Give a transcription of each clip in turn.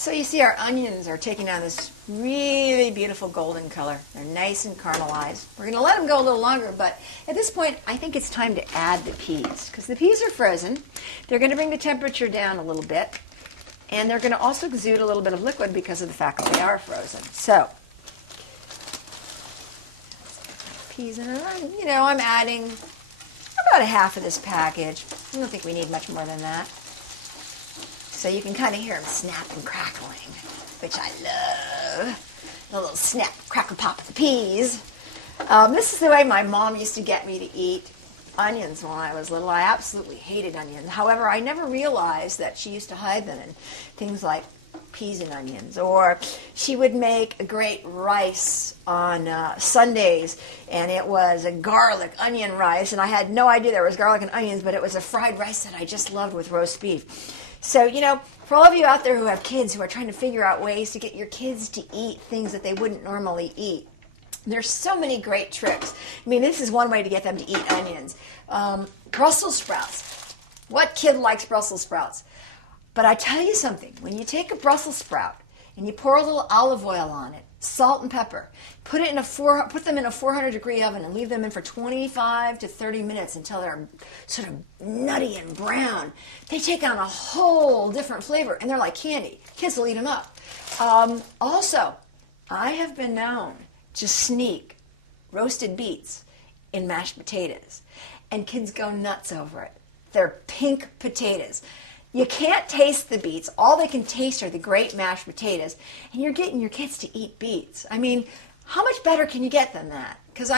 So you see our onions are taking on this really beautiful golden color. They're nice and caramelized. We're going to let them go a little longer, but at this point I think it's time to add the peas because the peas are frozen. They're going to bring the temperature down a little bit, and they're going to also exude a little bit of liquid because of the fact that they are frozen. So peas in it. I'm adding about a half of this package. I don't think we need much more than that. So you can kind of hear them snap and crackling, which I love. The little snap, crackle, pop of the peas. This is the way my mom used to get me to eat onions when I was little. I absolutely hated onions. However, I never realized that she used to hide them in things like peas and onions. Or she would make a great rice on Sundays, and it was a garlic onion rice, and I had no idea there was garlic and onions, but it was a fried rice that I just loved with roast beef. So, for all of you out there who have kids who are trying to figure out ways to get your kids to eat things that they wouldn't normally eat, there's so many great tricks. I mean, this is one way to get them to eat onions. Brussels sprouts. What kid likes Brussels sprouts? But I tell you something, when you take a Brussels sprout and you pour a little olive oil on it, salt and pepper, put them in a 400-degree oven and leave them in for 25 to 30 minutes until they're sort of nutty and brown, they take on a whole different flavor, and they're like candy. Kids will eat them up. Also, I have been known to sneak roasted beets in mashed potatoes, and kids go nuts over it. They're pink potatoes. You can't taste the beets. All they can taste are the great mashed potatoes, and you're getting your kids to eat beets. I mean, how much better can you get than that? Because,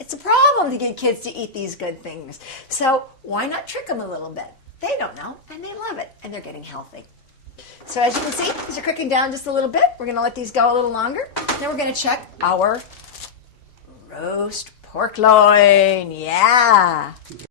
it's a problem to get kids to eat these good things. So why not trick them a little bit? They don't know, and they love it, and they're getting healthy. So as you can see, these are cooking down just a little bit. We're going to let these go a little longer. Then we're going to check our roast pork loin. Yeah.